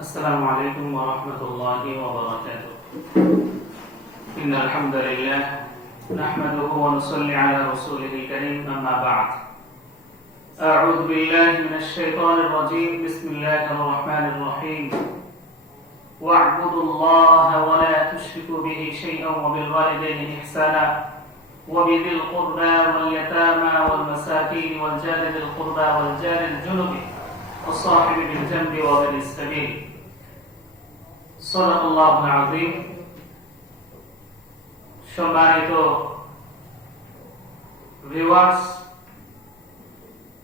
السلام عليكم ورحمة الله وبركاته. إن الحمد لله نحمده ونصلي على رسوله الكريم أما بعد. أعوذ بالله من الشيطان الرجيم. بسم الله الرحمن الرحيم. واعبدوا الله ولا تشركوا به شيئا وبالوالدين إحسانا. وبذي القربى واليتامى والمساكين والجار ذي القربى والجار الجنب والصاحب بالجنب وابن السبيل. সম্মানিত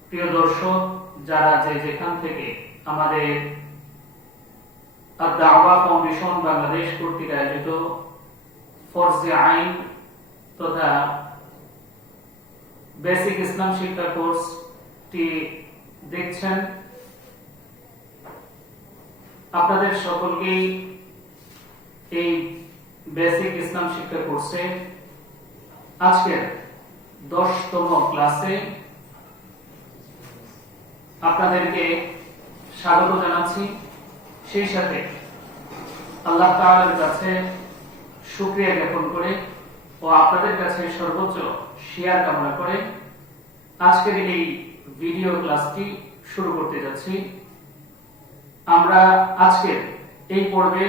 প্রিয় দর্শক, যারা যে যেখান থেকে আমাদের দাওয়া কমিশন বাংলাদেশ কর্তৃক আয়োজিত ফরজে আইন তথা বেসিক ইসলাম শিক্ষা কোর্সটি দেখছেন। আপনাদের সকলকেই এই বেসিক ইসলাম শিক্ষা কোর্সে আজকের দশতম ক্লাসে আপনাদেরকে স্বাগত জানাচ্ছি। সেই সাথে আল্লাহ তাআলার কাছে শুকরিয়া জ্ঞাপন করে ও আপনাদের কাছে সর্বোচ্চ শেয়ার কামনা করে আজকের এই ভিডিও ক্লাসটি শুরু করতে যাচ্ছি। আমরা আজকের এই পর্বে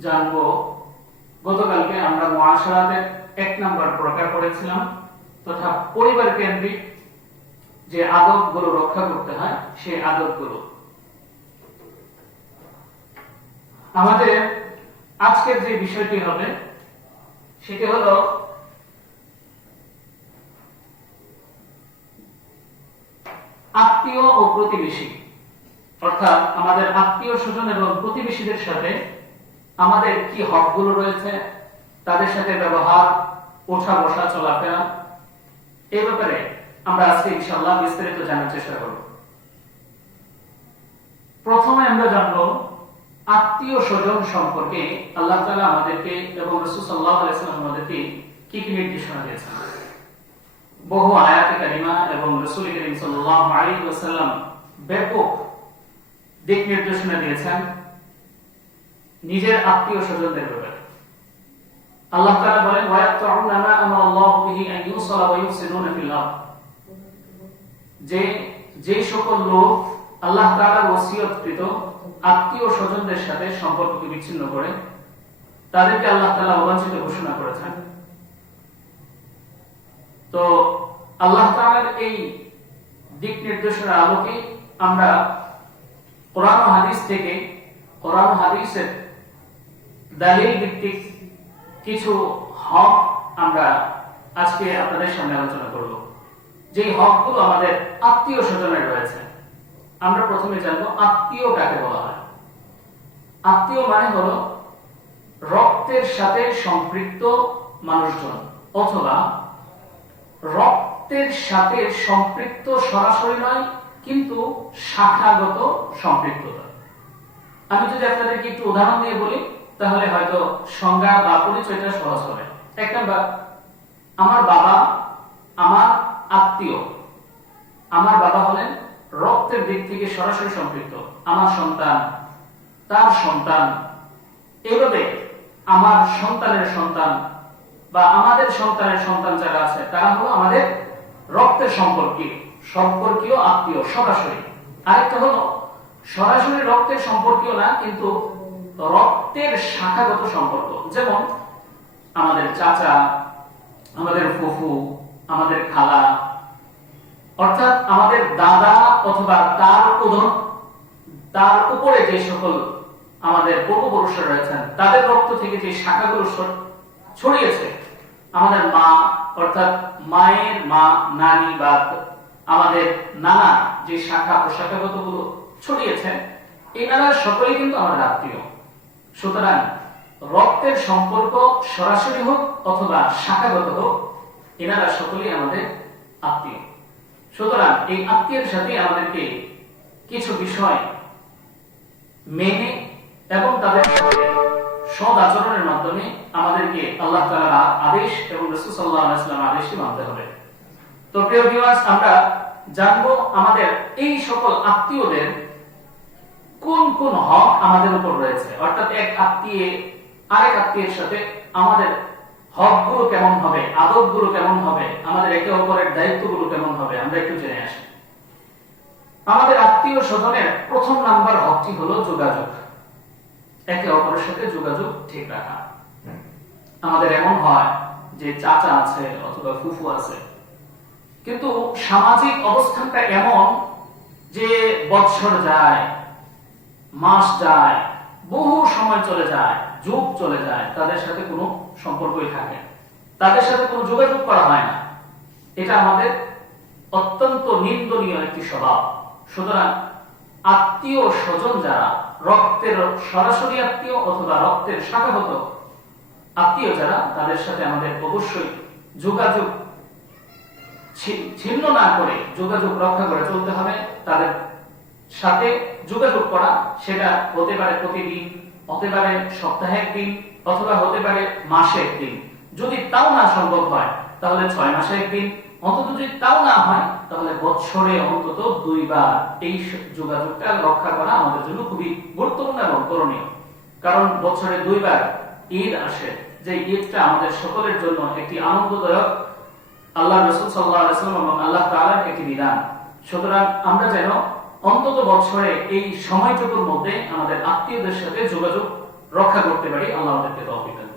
জানব। গতকালকে আমরা মহাশারাতের এক নাম্বার প্রকার করেছিলাম, তথা পরিবার কেন্দ্রিক যে আদবগুলো রক্ষা করতে হয়, সেই আদবগুলো। আমাদের আজকের যে বিষয়টি হবে, সেটি হলো আত্মীয় ও প্রতিবেশী। অর্থাৎ আমাদের আত্মীয় স্বজন এবং প্রতিবেশীদের সাথে আমাদের কি হকগুলো রয়েছে? তাদের সাথে ব্যবহার, ওঠা বসা চলাফেরা এই ব্যাপারে আমরা আজকে ইনশাআল্লাহ বিস্তারিত জানার চেষ্টা করব। প্রথমে আমরা জানব, আত্মীয় স্বজন সম্পর্কে আল্লাহ তালা আমাদেরকে এবং রাসূল সাল্লাল্লাহু আলাইহি আমাদেরকে কি কি নির্দেশনা দিয়েছেন? বহু আয়াতে কারিমা এবং রাসূল করিম সাল্লাল্লাহু আলাইহি ওয়াসাল্লাম ব্যাপক দিক নির্দেশনা দিয়েছেন। নিজের আত্মীয় স্বজনদের ব্যাপারে। আল্লাহ তাআলা বলেন বিহি ইউসালা ওয়া আরদ। যে যে সকল লোক আল্লাহ ওসিয়তকৃত আত্মীয় স্বজনদের সাথে সম্পর্ককে বিচ্ছিন্ন করে, তাদেরকে আল্লাহ তাআলা অবাঞ্ছিত ঘোষণা করেছেন। তো আল্লাহ তাআলার এই দিক নির্দেশনার আলোকে আমরা কোরআন হাদিস থেকে, কোরআন হাদিসের দালিল ভিত্তিক কিছু হক আমরা আজকে আপনাদের সামনে আলোচনা করব। যে হকগুলো আমাদের আত্মীয় স্বজনের রয়েছে, আমরা প্রথমে জানব আত্মীয় কাকে বলা হয়। আত্মীয় মানে হলো রক্তের সাথে সম্পৃক্ত মানুষজন, অথবা রক্তের সাথে সম্পৃক্ত সরাসরি নয়, কিন্তু শাখাগত সম্পৃক্ততা। আমি যদি আপনাদেরকে একটু উদাহরণ দিয়ে বলি তাহলে হয়তো সংজ্ঞা বা পরিচয়টা সহজ হবে। এক নাম্বার, আমার বাবা, আমার আত্মীয়, আমার বাবা হলেন রক্তের দিক থেকে সরাসরি সম্পৃক্ত, আমার সন্তান, তার সন্তান। এইভাবে আমার সন্তানের সন্তান বা আমাদের সন্তানের সন্তান যারা আছে, তারা হলো আমাদের রক্তের সম্পর্কীয় সম্পর্কীয় আত্মীয়, সরাসরি। আরেকটা হলো, সরাসরি রক্তের সম্পর্কীয় না, কিন্তু রক্তের শাখাগত সম্পর্ক। যেমন আমাদের চাচা, আমাদের ফুফু, আমাদের খালা, অর্থাৎ আমাদের দাদা অথবা তার উদর, তার উপরে যে সকল আমাদের পূর্বপুরুষরা রয়েছেন, তাদের রক্ত থেকে যে শাখাগুলো ছড়িয়েছে, আমাদের মা, অর্থাৎ মায়ের মা, নানি বা আমাদের নানা যে শাখা প্রশাখাগতগুলো ছড়িয়েছে এনারা সকলেই কিন্তু আমাদের আত্মীয়। সুতরাং রক্তের সম্পর্ক সরাসরি হোক অথবা শাখাগত হোক, এনারা সকলেই আমাদের আত্মীয়। সুতরাং এই আত্মীয়ের সাথে আমাদেরকে কিছু বিষয় মেনে এবং তাদের সদ আচরণের মাধ্যমে আমাদেরকে আল্লাহ তাআলার আদেশ এবং রাসূল সাল্লাল্লাহু আলাইহি ওয়াসাল্লামের আদেশকে মানতে হবে। তো প্রিয় ভিউয়ার্স আমরা জানব আমাদের এই সকল আত্মীয়দের কোন কোন হক আমাদের উপর রয়েছে। অর্থাৎ এক আত্মীয়, আরেক আত্মীয়ের সাথে আমাদের হকগুলো কেমন হবে, আদবগুলো কেমন হবে, আমাদের একে অপরের দায়িত্বগুলো কেমন হবে, আমরা একটু জেনে আসি। আমাদের আত্মীয় স্বজনের প্রথম নাম্বার হকটি হলো যোগাযোগ। একে অপরের সাথে যোগাযোগ ঠিক রাখা। আমাদের এমন হয় যে চাচা আছে অথবা ফুফু আছে। কিন্তু সামাজিক অবস্থানটা এমন যে বৎসর যায় মাস যায়, বহু সময় চলে যায়, যুগ চলে যায়, তাদের সাথে কোনো সম্পর্কই থাকে তাদের সাথে কোনো যোগাযোগ করা হয় না। এটা আমাদের অত্যন্ত নিন্দনীয় একটি স্বভাব। সুতরাং আত্মীয় স্বজন যারা রক্তের, সরাসরি আত্মীয় অথবা রক্তের শাখাগত আত্মীয় যারা, তাদের সাথে আমাদের অবশ্যই যোগাযোগ ছিন্ন না করে যোগাযোগ রক্ষা করে চলতে হবে। তাদের সাথে যোগাযোগ করা, সেটা হতে পারে প্রতিদিন, হতে পারে সপ্তাহে একদিন অথবা হতে পারে মাসে একদিন যদি তাও না সম্ভব হয়, তাহলে ছয় মাসে একদিন অন্তত যদি তাও না হয়, তাহলে বছরে অন্তত দুইবার এই যোগাযোগটা রক্ষা করা আমাদের জন্য খুবই গুরুত্বপূর্ণ এবং করণীয়। কারণ বছরে দুইবার ঈদ আসে, যে ঈদটা আমাদের সকলের জন্য একটি আনন্দদায়ক, আল্লাহ রসুল সাল্লাহ এবং আল্লাহ তাআলার একটি বিধান। সুতরাং আমরা যেন অন্তত বছরে এই সময়টুকুর মধ্যে আমাদের আত্মীয়দের সাথে যোগাযোগ রক্ষা করতে পারি, আল্লাহ আমাদেরকে তৌফিক দান।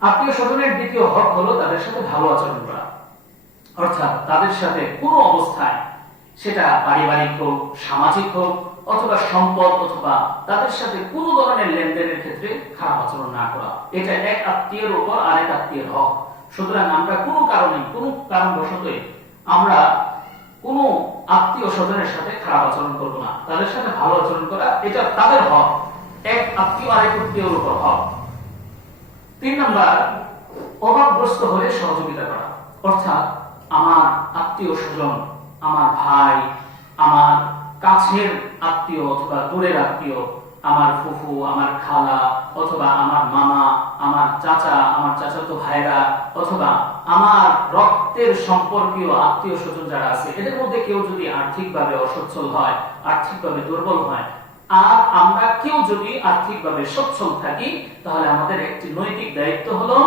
আত্মীয় স্বজনের দ্বিতীয় হক হলো তাদের সাথে ভালো আচরণ করা। অর্থাৎ তাদের সাথে কোনো অবস্থায় সেটা পারিবারিক হোক, সামাজিক হোক, অথবা সম্পদ, অথবা তাদের সাথে কোনো ধরনের লেনদেনের ক্ষেত্রে খারাপ আচরণ না করা। এটা এক আত্মীয়ের উপর আরেক আত্মীয়ের হক। সুতরাং আমরা কোনো কারণে, কোনো কারণবশতই আমরা কোনো আত্মীয় স্বজনের সাথে খারাপ আচরণ করব না। তাদের সাথে ভালো আচরণ করা, এটা তাদের হক। এক আত্মীয় আরেক আত্মীয়র উপর হক। তিন নাম্বার, অভাবগ্রস্ত হলে সহযোগিতা করা। অর্থাৎ আমার আত্মীয় স্বজন, আমার ভাই, আমার কাছের আত্মীয় অথবা দূরের আত্মীয় আমার ফুফু, আমার খালা, অথবা আমার মামা, আমার চাচা, আমার চাচাতো ভাইরা, অথবা আমার রক্তের সম্পর্কীয় আত্মীয় স্বজন যারা আছে, এদের মধ্যে কেউ যদি আর্থিকভাবে অসচ্ছল হয়, আর্থিকভাবে দুর্বল হয়, আর আমরা কেউ যদি আর্থিকভাবে সচ্ছল থাকি, তাহলে আমাদের একটি নৈতিক দায়িত্ব হলো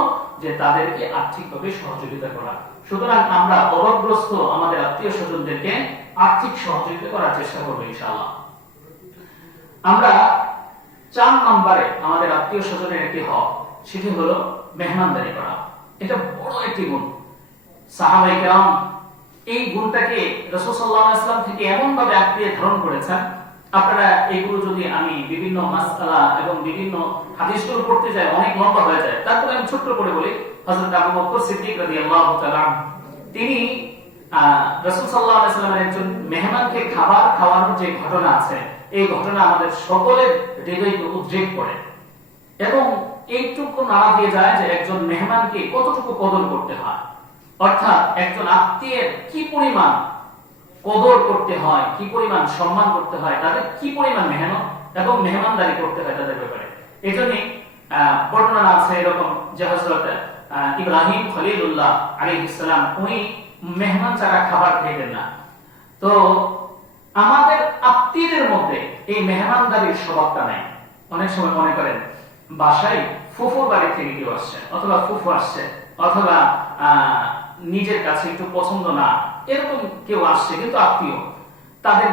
যে তাদেরকে আর্থিকভাবে সহযোগিতা করা। সুতরাং আমরা অভাবগ্রস্ত আমাদের আত্মীয় স্বজনদেরকে আর্থিক সহযোগিতা করার চেষ্টা করব, ইনশাআল্লাহ। আমরা চার নম্বরে আমাদের আত্মীয় স্বজনের একটি হক, সেটি হলো মেহমানদারি করা। এটা বড় একটি গুণ। সাহাবাই কেরাম এই গুণটাকে রসুল সাল্লাহ ইসলাম থেকে এমন ভাবে আঁকড়িয়ে ধারণ করেছেন। আপনারা এগুলো যদি আমি বিভিন্ন মাসআলা এবং বিভিন্ন হাদিসগুলো পড়তে যাই, অনেক লম্বা হয়ে যায়। তারপরে আমি ছোট্ট করে বলি, হযরত আবু বকর সিদ্দিক রাদিয়াল্লাহু তাআলা তিনি রাসূল সাল্লাল্লাহু আলাইহি একজন মেহমানকে খাবার খাওয়ানোর যে ঘটনা আছে এই ঘটনা আমাদের সকলের হৃদয়কে উদ্রেক করে। এবং এইটুকু নাড়া দিয়ে যায় যে একজন মেহমানকে কতটুকু কদর করতে হয়। অর্থাৎ একজন আত্মীয়ের কি পরিমাণ কদর করতে হয়, কি পরিমাণ সম্মান করতে হয়, তাদের কি পরিমাণ মেহনত এবং মেহমানদারি করতে হয় তাদের ব্যাপারে। এই জন্যই বর্ণনা আছে এরকম যে হজরত ইব্রাহিম খলিলুল্লাহ আলী ইসলাম উনি মেহমান ছাড়া খাবার খেতেন না। তো আমাদের আত্মীয়দের মধ্যে এই মেহমানদারির স্বভাবটা নেই। অনেক সময় মনে করেন, বাসায় ফুফুর বাড়ি থেকে কেউ আসছে, অথবা ফুফু আসছে, অথবা নিজের কাছে একটু পছন্দ না, এরকম কেউ আসছে, কিন্তু আত্মীয়। তাদের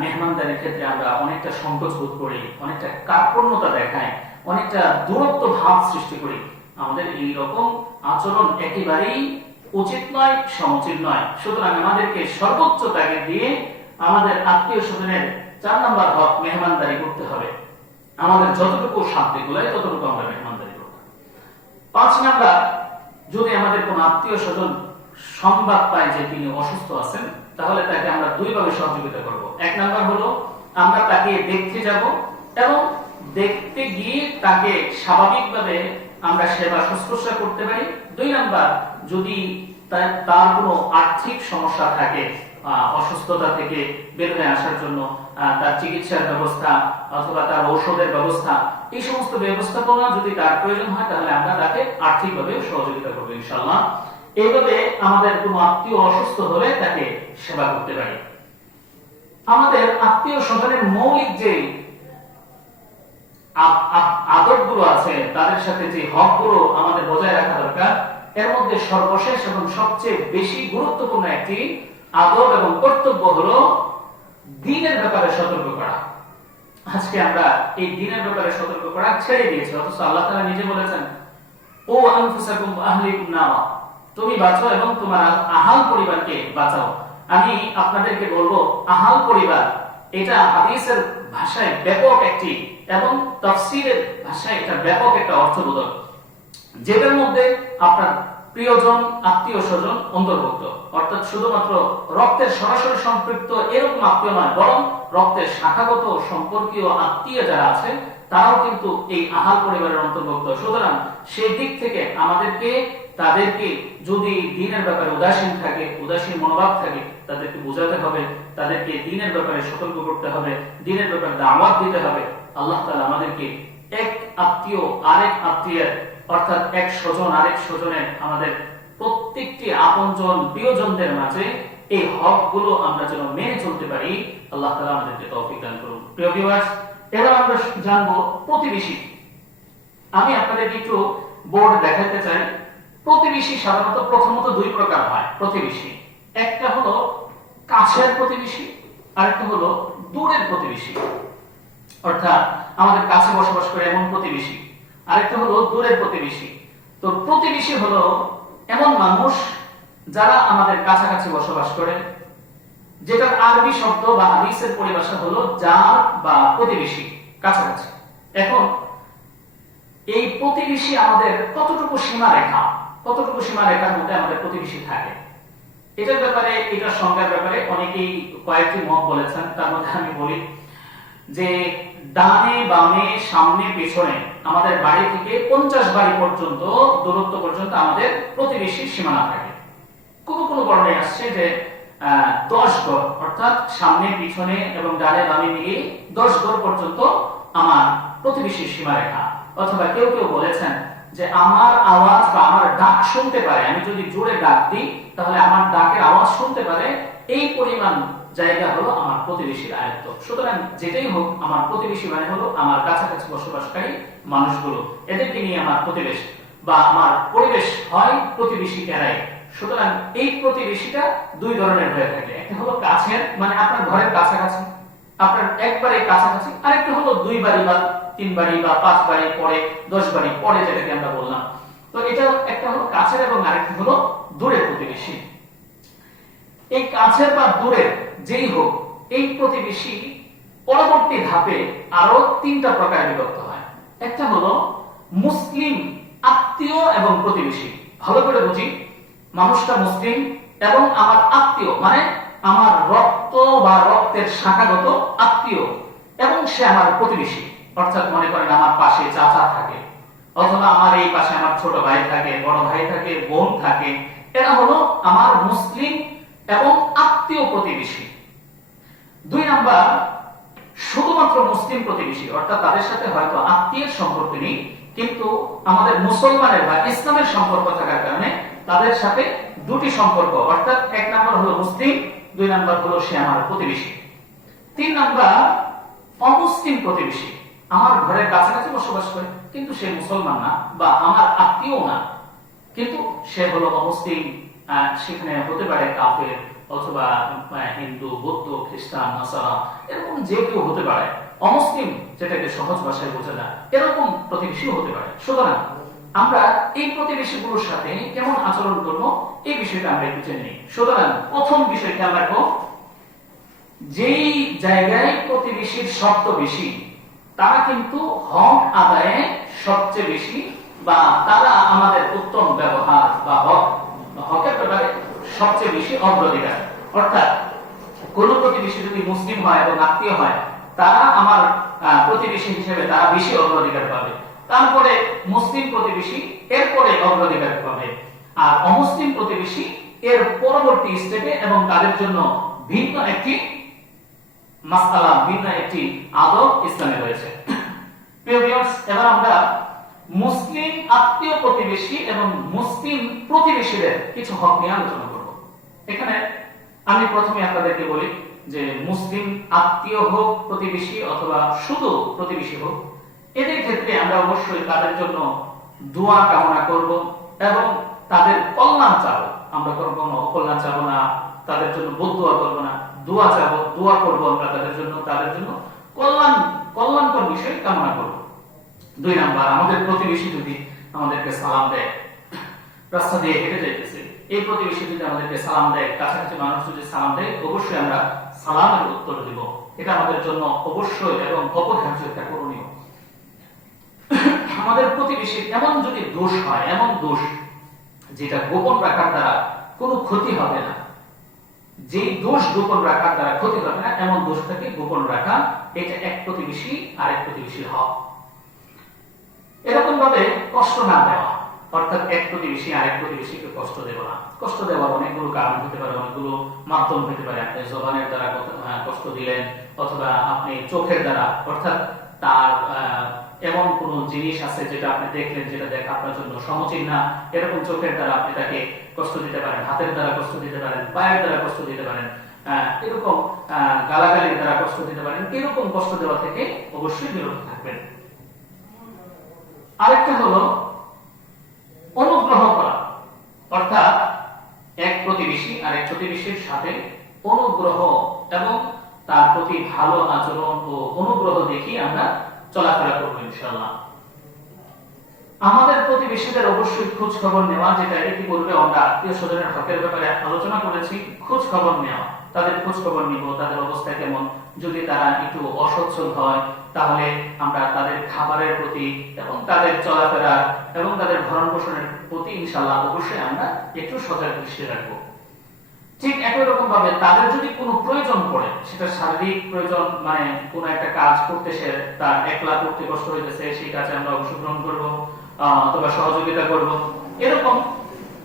মেহমানদারির ক্ষেত্রে আমরা অনেকটা সংকোচ বোধ করি, অনেকটা কার্পণ্যতা দেখাই অনেকটা দূরত্ব ভাব সৃষ্টি করি। আমাদের এই রকম আচরণ একেবারেই উচিত নয়, সমুচিত নয়। সুতরাং আমাদেরকে সর্বোচ্চ ত্যাগে দিয়ে আমাদের আত্মীয় স্বজনের চার নম্বর হক মেহমানদারি করতে হবে। আমাদের যতটুকু সাধ্যে গুলায়, ততটুকু আমরা মেহমানদারি করব। পাঁচ নাম্বার, যদি আমাদের কোন আত্মীয় স্বজন সংবাদ পায় যে তিনি অসুস্থ আছেন, তাহলে তাকে আমরা দুইভাবে সহযোগিতা করব। এক নাম্বার হলো, আমরা তাকে দেখতে যাব এবং দেখতে গিয়ে তাকে স্বাভাবিকভাবে আমরা সেবা শুশ্রূষা করতে পারি। দুই নাম্বার, যদি তার কোনো আর্থিক সমস্যা থাকে অসুস্থতা থেকে বের হয়ে আসার জন্য তার চিকিৎসার ব্যবস্থা অথবা তার ঔষধের ব্যবস্থা, এই সমস্ত ব্যবস্থাপনা যদি তার প্রয়োজন হয়, তাহলে আমরা তাকে আর্থিকভাবে সহযোগিতা করব ইনশাল্লাহ এইভাবে আমাদের কোনো আত্মীয় অসুস্থ হলে তাকে সেবা করতে পারি। আমাদের আত্মীয় স্বজনের মৌলিক যে আদবগুলো আছে, তাদের সাথে যে হকগুলো আমাদের বজায় রাখা দরকার, এর মধ্যে সর্বশেষ এবং সবচেয়ে বেশি গুরুত্বপূর্ণ একটি আদব এবং কর্তব্য হলো দিনের ব্যাপারে সতর্ক করা। আজকে আমরা এই দিনের ব্যাপারে সতর্ক করা ছেড়ে দিয়েছি, অথচ আল্লাহ তাআলা নিজে বলেছেন, ও আনফুসাকুম আহলিকুম নাওয়া তুমি বাঁচো এবং তোমার আহাল পরিবারকে বাঁচাও। আমি আপনাদেরকে বলব, আহাল পরিবার, এটা হাদিসের ভাষায় ব্যাপক একটি এবং তফসিলের ভাষায় এটা ব্যাপক একটা অর্থবোধক। যেটার মধ্যে আপনার প্রিয়জন, আত্মীয় স্বজন অন্তর্ভুক্ত। অর্থাৎ শুধুমাত্র রক্তের সরাসরি সম্পৃক্ত এরকম আত্মীয় নয়, বরং রক্তের শাখাগত সম্পর্কীয় আত্মীয় যারা আছে, তারাও কিন্তু এই আহাল পরিবারের অন্তর্ভুক্ত। সুতরাং সেই দিক থেকে আমাদেরকে, তাদেরকে যদি দিনের ব্যাপারে উদাসীন থাকে, উদাসীন মনোভাব থাকে, তাদেরকে বোঝাতে হবে, তাদেরকে দিনের ব্যাপারে সতর্ক করতে হবে, দিনের ব্যাপারে দাওয়াত দিতে হবে। আল্লাহ তালা আমাদেরকে এক আত্মীয় আরেক আত্মীয়ের অর্থাৎ এক স্বজন আরেক স্বজনের আমাদের প্রত্যেকটি আপনজন প্রিয়জনদের মাঝে এই হকগুলো আমরা যেন মেনে চলতে পারি, আল্লাহ তাআলা আমাদেরকে তৌফিক দান করুন। প্রিয় ভিউয়ার্স এবার আমরা জানব প্রতিবেশী। আমি আপনাদের একটু বোর্ড দেখাতে চাই। প্রতিবেশী সাধারণত প্রথমত দুই প্রকার হয় প্রতিবেশী। একটা হলো কাছের প্রতিবেশী, আরেকটা হলো দূরের প্রতিবেশী। অর্থাৎ আমাদের কাছে বসবাস করে এমন প্রতিবেশী। আরেকটা হলো দূরের প্রতিবেশী। তো প্রতিবেশী হলো এমন মানুষ যারা আমাদের কাছাকাছি বসবাস করে, যেটার আরবি শব্দ বা হাদিসের পরিভাষা হলো যার বা প্রতিবেশী কাছাকাছি। এখন, এই প্রতিবেশী আমাদের কতটুকু সীমা রেখা, কতটুকু সীমা রেখার মধ্যে আমাদের প্রতিবেশী থাকে? এটার ব্যাপারে, এটার সংজ্ঞার ব্যাপারে অনেকেই কয়েকটি মত বলেছেন। তার মধ্যে আমি বলি যে ডানে বামে, সামনে, পেছনে আমাদের বাড়ি থেকে পঞ্চাশ বাড়ি পর্যন্ত, দূরত্ব পর্যন্ত আমাদের প্রতিবেশীর সীমানা থাকে। কোনো কোনো বর্ণে আসছে যে দশ গড় অর্থাৎ সামনে, পিছনে এবং ডানে, বামে মিলিয়ে দশ গড় পর্যন্ত আমার প্রতিবেশীর সীমারেখা। অথবা কেউ কেউ বলেছেন যে, আমার আওয়াজ বা আমার ডাক শুনতে পারে। আমি যদি জোরে ডাক দিই, তাহলে আমার ডাকের আওয়াজ শুনতে পারে। এই পরিমাণ জায়গা হলো আমার প্রতিবেশীর আয়ত্ত। সুতরাং যেটাই হোক, আমার প্রতিবেশী মানে হলো আমার কাছাকাছি বসবাসকারী মানুষগুলো। এদেরকে নিয়ে আমার প্রতিবেশ বা আমার পরিবেশ হয় প্রতিবেশী এরাই। সুতরাং এই প্রতিবেশীটা দুই ধরনের হয়ে থাকে। একটা হলো কাছের মানে আপনার ঘরের কাছাকাছি। আপনার একবারে কাছাকাছি, আরেকটা হলো দুই বাড়ি বা তিন বাড়ি বা পাঁচ বাড়ি পরে, দশ বাড়ি পরে যেটাকে আমরা বললাম। তো এটা একটা হলো কাছের এবং আরেকটা হলো দূরের প্রতিবেশী। এই কাছের বা দূরের যেই হোক, এই প্রতিবেশী পরবর্তী ধাপে আরও তিনটা প্রকারে বিভক্ত হয়। একটা হলো মুসলিম আত্মীয় এবং প্রতিবেশী। ভালো করে বুঝি। মানুষটা মুসলিম এবং আমার আত্মীয় মানে আমার রক্ত বা রক্তের শাখাগত আত্মীয় এবং সে আমার প্রতিবেশী। অর্থাৎ মনে করেন আমার পাশে চাচা থাকে, অথবা আমার এই পাশে আমার ছোট ভাই থাকে, বড় ভাই থাকে, বোন থাকে। এরা হলো আমার মুসলিম এবং আত্মীয় প্রতিবেশী। দুই নাম্বার, শুধুমাত্র মুসলিম প্রতিবেশী, অর্থাৎ তাদের সাথে হয়তো আত্মীয়ের সম্পর্ক নেই, কিন্তু আমাদের মুসলমানের বা ইসলামের সম্পর্ক থাকার কারণে তাদের সাথে দুটি সম্পর্ক, অর্থাৎ এক নাম্বার হলো মুসলিম, দুই নাম্বার হলো সে আমার প্রতিবেশী। তিন নাম্বার, অমুসলিম প্রতিবেশী, আমার ঘরের কাছাকাছি বসবাস করে, কিন্তু সে মুসলমান না বা আমার আত্মীয় না, কিন্তু সে হলো অমুসলিম। সেখানে হতে পারে কাফের অথবা হিন্দু, বৌদ্ধ, খ্রিস্টান, নাসারা, এরকম যে কেউ হতে পারে। অমুসলিম যেটাকে সহজ ভাষায় বোঝা যায়, এরকম প্রতিবেশী হতে পারে। সুতরাং আমরা এই প্রতিবেশীগুলোর সাথে কেমন আচরণ করব, এই বিষয়টা আমরা একটু জেনে নিই। সুতরাং প্রথম বিষয় খেয়াল রাখব যেই জায়গায় প্রতিবেশীর শর্ত বেশি, তারা কিন্তু হক আদায়ে সবচেয়ে বেশি বা তারা আমাদের উত্তম ব্যবহার বা হক হকের ব্যাপারে সবচেয়ে বেশি অগ্রাধিকার অর্থাৎ কোন প্রতিবেশী যদি মুসলিম হয় এবং আত্মীয় হয়, তারা আমার প্রতিবেশী হিসেবে তারা বেশি অগ্রাধিকার পাবে। তারপরে মুসলিম প্রতিবেশী এরপরে অগ্রাধিকার পাবে। আর অমুসলিম প্রতিবেশী এর পরবর্তী স্টেপে এবং তাদের জন্য ভিন্ন একটি মাসালা ভিন্ন একটি আদব ইসলামে রয়েছে। এবার আমরা মুসলিম আত্মীয় প্রতিবেশী এবং মুসলিম প্রতিবেশীদের কিছু হক নিয়ে আলোচনা করব। এখানে আমি প্রথমে আপনাদেরকে বলি যে মুসলিম আত্মীয় হোক, প্রতিবেশী অথবা শুধু প্রতিবেশী হোক, এদের ক্ষেত্রে আমরা অবশ্যই তাদের জন্য দোয়া কামনা করব এবং তাদের কল্যাণ চাবো। আমরা করব না অকল্যাণ চাবো না, তাদের জন্য বদুয়া করব না। দোয়া চাবো, দোয়া করব আমরা তাদের জন্য তাদের জন্য কল্যাণ, কল্যাণকর বিষয় কামনা করব। দুই নাম্বার, আমাদের প্রতিবেশী যদি আমাদেরকে সালাম দেয়, রাস্তা দিয়ে হেঁটে যাইতেছে, এই প্রতিবেশী যদি আমাদেরকে সালাম দেয়, কাছাকাছি মানুষ যদি সালাম দেয়, অবশ্যই আমরা সালামের উত্তর দিব। এটা আমাদের জন্য অবশ্যই এবং অপরিহার্য একটা করণীয়। আমাদের প্রতিবেশীর এমন যদি দোষ হয়, এমন দোষ যেটা গোপন রাখার দ্বারা কোনো ক্ষতি হবে না যে দোষ গোপন রাখার দ্বারা ক্ষতি হবে না, এমন দোষটাকে গোপন রাখা, এটা এক প্রতিবেশী আর এক প্রতিবেশীর হক। এরকম ভাবে কষ্ট না দেওয়া। অর্থাৎ এক প্রতিবেশী আরেক প্রতিবেশীকে কষ্ট দেব না কষ্ট দেওয়ার অনেকগুলো কারণ হতে পারে, অনেকগুলো মাধ্যম হতে পারে। আপনি জবানের দ্বারা কষ্ট দিলেন, অথবা আপনি চোখের দ্বারা, অর্থাৎ তার এমন কোন জিনিস আছে যেটা আপনি দেখলেন যেটা দেখা আপনার জন্য সমচিন না। এরকম চোখের দ্বারা আপনি তাকে কষ্ট দিতে পারেন, হাতের দ্বারা কষ্ট দিতে পারেন, পায়ের দ্বারা কষ্ট দিতে পারেন এরকম গালাগালির দ্বারা কষ্ট দিতে পারেন। এরকম কষ্ট দেওয়া থেকে অবশ্যই বিরত থাকবেন। আরেকটা হলো অনুগ্রহ করা। অর্থাৎ এক প্রতিবেশী আর এক প্রতিবেশীর সাথে অনুগ্রহ এবং তার প্রতি ভালো আচরণ ও অনুগ্রহ দেখি আমরা চলাফেরা করব ইনশাল্লাহ আমাদের প্রতিবেশীদের অবশ্যই খোঁজ খবর নেওয়া, যেটা ইতিপূর্বে আমরা আত্মীয় স্বজনের হকের ব্যাপারে আলোচনা করেছি খোঁজ খবর নেওয়া, তাদের খোঁজ খবর নিব, তাদের অবস্থা কেমন যদি তারা একটু অসচ্ছল হয়, তাহলে আমরা তাদের খাবারের প্রতি এবং তাদের চলাফেরা এবং তাদের ভরণ পোষণের প্রতি ইনশাল্লাহ অবশ্যই আমরা একটু সজাগ দৃষ্টি রাখব। ঠিক একই রকম ভাবে তাদের যদি কোনো প্রয়োজন পড়ে, সেটা শারীরিক প্রয়োজন মানে কোন একটা কাজ করতে সে তার একলা করতে কষ্ট হইতেছে, সেই কাজে আমরা অংশগ্রহণ করব অথবা সহযোগিতা করব, এরকম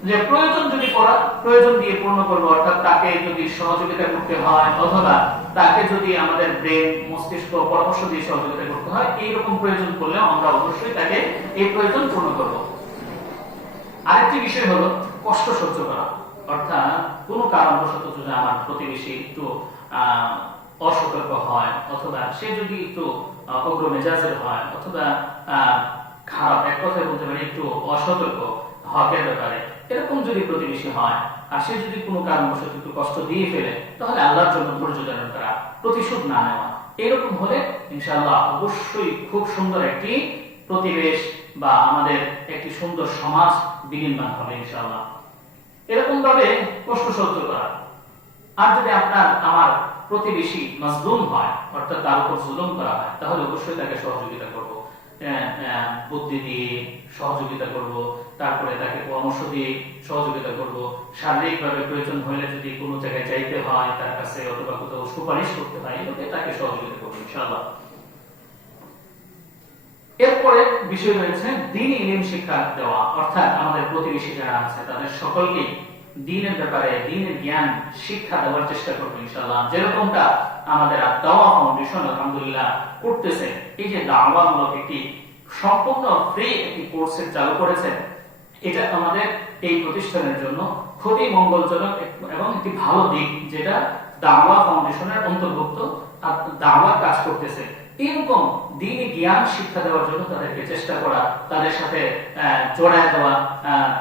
যে প্রয়োজন যদি করা প্রয়োজন দিয়ে পূর্ণ করব, অর্থাৎ তাকে যদি সহযোগিতা করতে হয় অথবা তাকে যদি আমাদের ব্রেন, মস্তিষ্ক পরামর্শ দিয়ে সহযোগিতা করতে হয়, এইরকম প্রয়োজন করলে আমরা অবশ্যই তাকে এই প্রয়োজন পূর্ণ করব। আরেকটি বিষয় হলো কষ্ট সহ্য করা। অর্থাৎ কোনো কারণবশত যদি আমার প্রতিবেশী একটু অসতর্ক হয়, অথবা সে যদি একটু অগ্র মেজাজের হয়, অথবা খারাপ এক কথায় বলতে পারি, একটু অসতর্ক হকের ব্যাপারে এরকম যদি প্রতিবেশী হয়, আর সে যদি কোনো কারণবশত একটু কষ্ট দিয়ে ফেলে, তাহলে আল্লাহর জন্য ধৈর্য ধারণ করা প্রতিশোধ না নেওয়া। এরকম হলে ইনশাআল্লাহ অবশ্যই খুব সুন্দর একটি প্রতিবেশ বা আমাদের একটি সুন্দর সমাজ বিনির্মাণ হবে ইনশাআল্লাহ। এরকম ভাবে কষ্ট সহ্য করা। আর যদি আপনার, আমার প্রতিবেশী মাজলুম হয়, অর্থাৎ তার উপর জুলুম করা হয়, তাহলে অবশ্যই তাকে সহযোগিতা করব। বুদ্ধি দিয়ে সহযোগিতা করব, তারপরে তাকে পরামর্শ দিয়ে সহযোগিতা করব। শারীরিক ভাবে প্রয়োজন হলে যদি কোনো জায়গায় যাইতে হয়, তার কাছে অথবা কোথাও সুপারিশ করতে হয় এগুলোকে তাকে সহযোগিতা করব, ইনশাআল্লাহ। এরপরে বিষয় রয়েছে, দিন ইলিম শিক্ষা দেওয়া। অর্থাৎ আমাদের প্রতিবেশী যারা আছে, তাদের সকলকে দিনের ব্যাপারে, দিনের জ্ঞান, শিক্ষা দেওয়ার চেষ্টা করব, ইনশাআল্লাহ। যেরকমটা আমাদের দাওয়া ফাউন্ডেশন আলহামদুলিল্লাহ, করতেছে। এই যে দাওয়ামূলক একটি সম্পূর্ণ ফ্রি একটি কোর্সের চালু করেছে, এটা আমাদের এই প্রতিষ্ঠানের জন্য খুবই মঙ্গলজনক এবং একটি ভালো দিক, যেটা দাওয়া ফাউন্ডেশনের অন্তর্ভুক্ত দাওয়া কাজ করতেছে। এরকম দিনই জ্ঞান শিক্ষা দেওয়ার জন্য তাদেরকে চেষ্টা করা, তাদের সাথে জড়ায় দেওয়া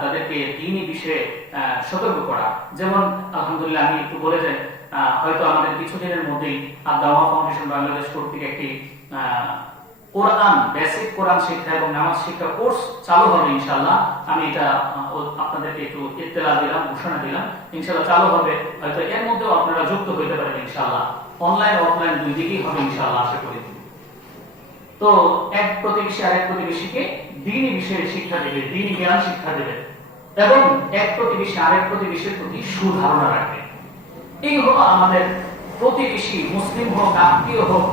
তাদেরকে দিনই বিষয়ে সতর্ক করা। যেমন, আলহামদুলিল্লাহ, আমি একটু বলে যাই হয়তো আমাদের কিছুদিনের মধ্যেই দাওয়া ফাউন্ডেশন বাংলাদেশ কর্তৃক একটি কোরআন বেসিক কোরআন শিক্ষা এবং নামাজ শিক্ষা কোর্স চালু হবে ইনশাআল্লাহ। আমি এটা আপনাদেরকে একটু ইত্তেলা দিলাম, ঘোষণা দিলাম। ইনশাআল্লাহ চালু হবে, হয়তো এর মধ্যেও আপনারা যুক্ত হইতে পারেন ইনশাল্লাহ অনলাইন অফলাইন দুই দিকেই হবে ইনশাল্লাহ আশা করি। তো এক প্রতিবেশী আরেক প্রতিবেশীকে দিনই বিষয়ে শিক্ষা দেবে দিনই জ্ঞান শিক্ষা দেবে এবং এক প্রতিবেশী আরেক প্রতিবেশীর প্রতি সুধারণা রাখবে। এই হলো আমাদের প্রতিবেশী, মুসলিম হোক, আত্মীয় হোক,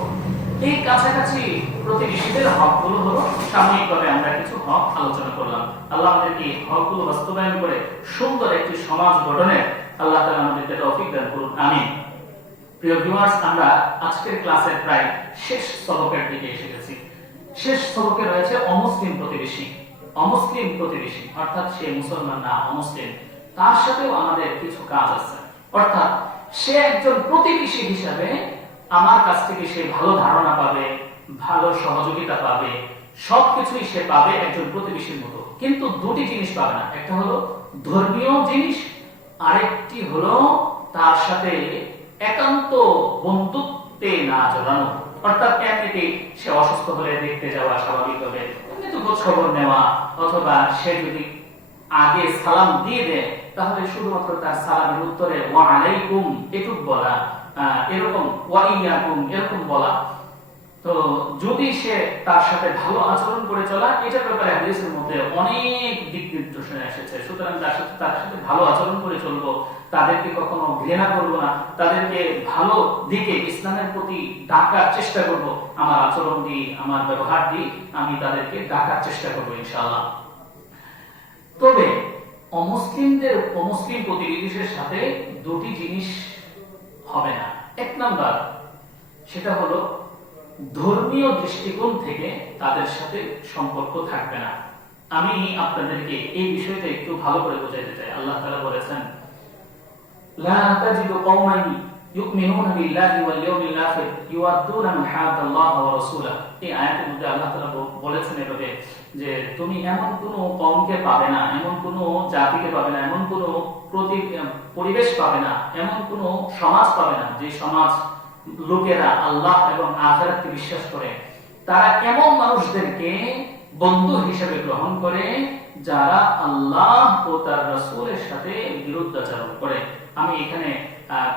এই কাছাকাছি প্রতিবেশীদের হকগুলো হলো সাময়িকভাবে আমরা কিছু হক আলোচনা করলাম। আল্লাহ আমাদেরকে হকগুলো বাস্তবায়ন করে সুন্দর একটি সমাজ গঠনের আল্লাহ তাআলা আমাদেরকে তৌফিক দান করুন। আমিন। প্রিয় ভিউয়ার্স আমরা আজকের ক্লাসের প্রায় শেষ সবকের দিকে এসে গেছি। শেষ সবকে রয়েছে অমুসলিম প্রতিবেশী। অমুসলিম প্রতিবেশী, অর্থাৎ সে মুসলমান না, অমুসলিম। তার সাথেও আমাদের কিছু কাজ আছে। অর্থাৎ সে একজন প্রতিবেশী হিসাবে আমার কাছ থেকে সে ভালো ধারণা পাবে, ভালো সহযোগিতা পাবে, সবকিছুই সে পাবে একজন প্রতিবেশীর মতো। কিন্তু দুটি জিনিস পাবে না। একটা হলো ধর্মীয় জিনিস, আরেকটি হলো তার সাথে একান্ত বন্ধুত্বে না জড়ানো। অর্থাৎ এমনিতে সে অসুস্থ হলে দেখতে যাওয়া স্বাভাবিক হবে। কিন্তু খোঁজ খবর নেওয়া, অথবা সে যদি আগে সালাম দিয়ে দেয় তাহলে শুধুমাত্র তার সালামের উত্তরে ওয়া আলাইকুম এটুক বলা এরকম ওয়া ইয়াকুম এরকম বলা। তো যদি সে তার সাথে ভালো আচরণ করে চলা, এটার ব্যাপারে হাদিসের মধ্যে অনেক দিক নির্দেশনা এসেছে। সুতরাং তার সাথে তার সাথে ভালো আচরণ করে চলবো, তাদেরকে কখনো ঘৃণা করব না, তাদেরকে ভালো দিকে ইসলামের প্রতি ডাকার চেষ্টা করব। আমার আচরণ দিয়ে, আমার ব্যবহার দিয়ে আমি তাদেরকে ডাকার চেষ্টা করব, ইনশাআল্লাহ। তবে অমুসলিমদের, অমুসলিম প্রতিনিধিদের সাথে দুটি জিনিস হবে না। এক নাম্বার, সেটা হলো ধর্মীয় দৃষ্টিকোণ থেকে তাদের সাথে সম্পর্ক থাকবে না। আমি আপনাদেরকে এই বিষয়টা একটু ভালো করে বোঝাইতে চাই। আল্লাহ তাআলা বলেছেন আল্লাহ বলেছেন এভাবে যে তুমি এমন কোন কওমকে পাবে না, এমন কোন জাতিকে পাবে না, এমন কোন পরিবেশ পাবে না, এমন কোন সমাজ পাবে না যে সমাজ লোকেরা আল্লাহ এবং আখিরাতকে বিশ্বাস করে। তারা এমন মানুষদেরকে বন্ধু হিসেবে গ্রহণ করে যারা আল্লাহ ও তার রাসূলের সাথে বিরুদ্ধাচরণ করে। আমি এখানে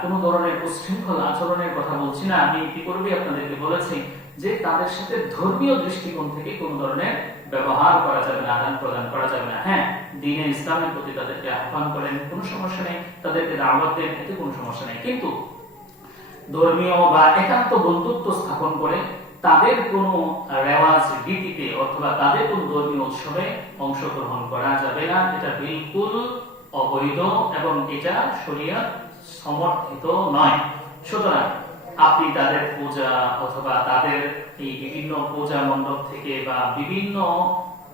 কোনো ধরনের উচ্ছৃঙ্খল আচরণের কথা বলছি না। আমি ইতিপূর্বে আপনাদেরকে বলেছি যে তাদের সাথে ধর্মীয় দৃষ্টিকোণ থেকে কোনো ধরনের ব্যবহার করা যাবে না, আদান প্রদান করা যাবে না। হ্যাঁ দিনে ইসলামের প্রতি তাদেরকে আহ্বান করেন, কোনো সমস্যা নেই। তাদেরকে দাওয়াত দেন, এতে কোনো সমস্যা নেই। কিন্তু ধর্মীয় বা একান্ত বন্ধুত্ব স্থাপন করে তাদের কোনো রেওয়াজ, রীতিতে অথবা তাদের কোনো ধর্মীয় উৎসবে অংশগ্রহণ করা যাবে না। এটা বিলকুল অবৈধ এবং এটা শরীয়ত সমর্থিত নয়। সুতরাং আপনি তাদের পূজা অথবা তাদের এই বিভিন্ন পূজা মণ্ডপ থেকে বা বিভিন্ন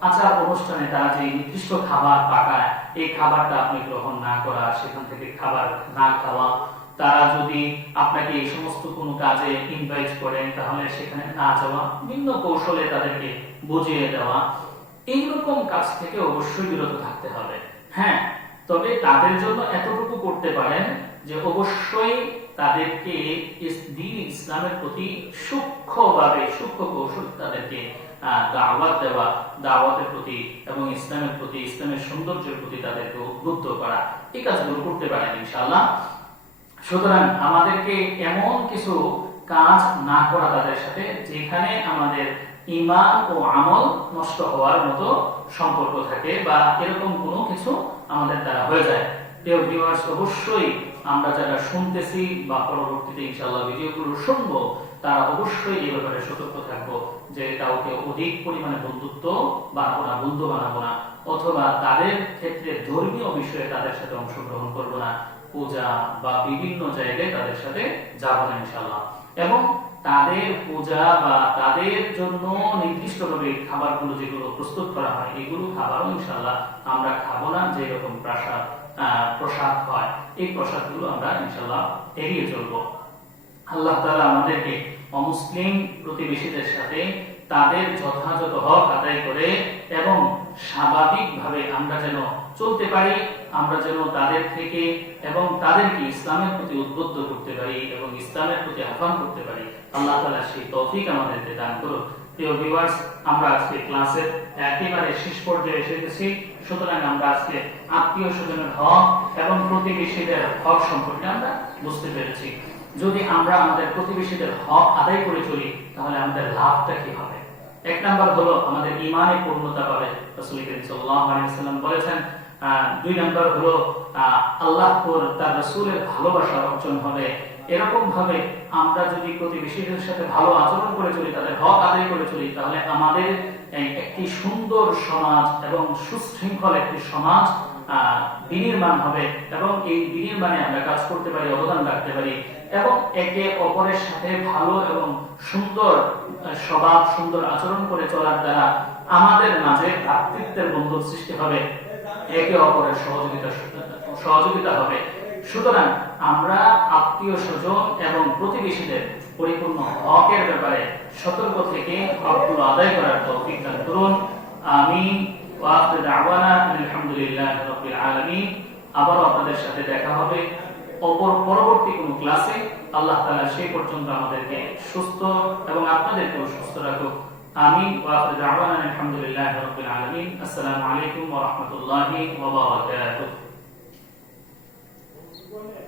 আচার অনুষ্ঠানে তারা যে নির্দিষ্ট খাবার পাকায়, এই খাবারটা আপনি গ্রহণ না করা, সেখান থেকে খাবার না খাওয়া, তারা যদি আপনাকে এই সমস্ত কোনো কাজে ইনভাইট করেন, তাহলে সেখানে না যাওয়া ভিন্ন কৌশলে তাদেরকে বুঝিয়ে দেওয়া, এইরকম কাজ থেকে অবশ্যই বিরত থাকতে হবে। হ্যাঁ তবে তাদের জন্য এতটুকু করতে পারেন যে অবশ্যই তাদেরকে দিন ইসলামের প্রতি সূক্ষ্মভাবে, সূক্ষ্ম কৌশল তাদেরকে দাওয়াত দেওয়া, দাওয়াতের প্রতি এবং ইসলামের প্রতি, ইসলামের সৌন্দর্যের প্রতি তাদেরকে উদ্বুদ্ধ করা। এই কাজগুলো করতে পারেন ইনশাআল্লাহ। সুতরাং আমাদেরকে এমন কিছু কাজ না করা তাদের সাথে যেখানে আমাদের ইমান ও আমল নষ্ট হওয়ার মতো সম্পর্ক থাকে বা এরকম কোনো কিছু আমাদের দ্বারা হয়ে যায়। অবশ্যই আমরা যারা শুনতেছি বা পরবর্তীতে ইনশাআল্লাহ ভিডিওগুলো শুনব, তারা অবশ্যই এই ব্যাপারে সতর্ক থাকব যে কাউকে অধিক পরিমাণে বন্ধুত্ব বানাবো না, বন্ধু বানাবো না, অথবা তাদের ক্ষেত্রে ধর্মীয় বিষয়ে তাদের সাথে অংশগ্রহণ করব না, পূজা বা বিভিন্ন জায়গায় তাদের সাথে যাব না ইনশাল্লাহ এবং তাদের পূজা বা তাদের জন্য নির্দিষ্টভাবে খাবারগুলো যেগুলো প্রস্তুত করা হয়, এগুলো খাবারও ইনশাল্লাহ আমরা খাব না যে রকম প্রসাদ প্রসাদ হয়। এই প্রসাদগুলো আমরা ইনশাল্লাহ এড়িয়ে চলবো। আল্লাহ তাআলা আমাদেরকে অমুসলিম প্রতিবেশীদের সাথে তাদের যথাযথ হক আদায় করে এবং স্বাভাবিকভাবে আমরা যেন চলতে পারি, আমরা যেন তাদের থেকে এবং তাদেরকে ইসলামের প্রতি উদ্বুদ্ধ করতে পারি এবং ইসলামের প্রতি আহ্বান করতে পারি। আল্লাহ তালা সেই তৌফিক আমাদেরকে দান করুন প্রিয় ভিউয়ার্স আমরা আজকে ক্লাসের একেবারে শেষ পর্যায়ে এসে গেছি। সুতরাং আমরা আজকে আত্মীয় স্বজনের হক এবং প্রতিবেশীদের হক সম্পর্কে আমরা বুঝতে পেরেছি। যদি আমরা আমাদের প্রতিবেশীদের হক আদায় করে চলি, তাহলে আমাদের লাভটা কি হবে? এক নাম্বার হলো, আমাদের ইমানে পূর্ণতা পাবে। রাসূল করিম সাল্লাল্লাহু বলেছেন দুই নাম্বার হলো আল্লাহ তার রাসূলের ভালোবাসা অর্জন হবে। এরকম ভাবে আমরা যদি প্রতিবেশীদের সাথে ভালো আচরণ করে চলি, তাদের হক আদায় করে চলি, তাহলে আমাদের একটি সুন্দর সমাজ এবং সুশৃঙ্খল একটি সমাজ বিনির্মাণ হবে এবং এই বিনির্মাণে আমরা কাজ করতে পারি, অবদান রাখতে পারি এবং একে অপরের সাথে ভালো এবং সুন্দর স্বভাব, সুন্দর আচরণ করে চলার দ্বারা আমাদের মাঝে ভ্রাতৃত্বের বন্ধন সৃষ্টি হবে, একে অপরের সহযোগিতা সহযোগিতা হবে। সুতরাং আমরা আত্মীয় স্বজন এবং প্রতিবেশীদের পরিপূর্ণ হকের ব্যাপারে সতর্ক থেকে হকগুলো আদায় করার তৌফিক দান করুন। আমিন। ওয়া দাওয়ানা আবারও আপনাদের সাথে দেখা হবে অপর পরবর্তী কোন ক্লাসে। আল্লাহ তাআলা সেই পর্যন্ত আমাদেরকে সুস্থ এবং আপনাদেরকেও সুস্থ রাখুক। দাওয়ানা আলহামদুলিল্লাহি রাব্বিল আলামিন। আসসালামু আলাইকুম ওয়া one minute.